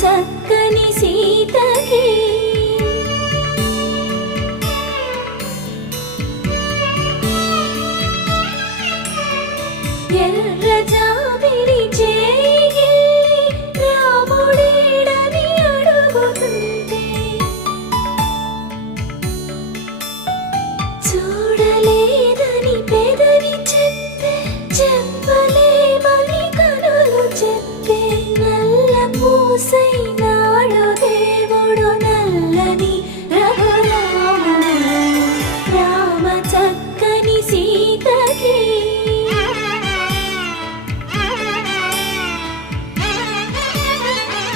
చక్కని సీతకి ఎర్ర జాబిలి చేయి రాముడేడని అడుగుతుంటే చూడలేదని పెదవి చెప్పే చెప్పలేమని కనులు చెప్పే నల్ల పూసైన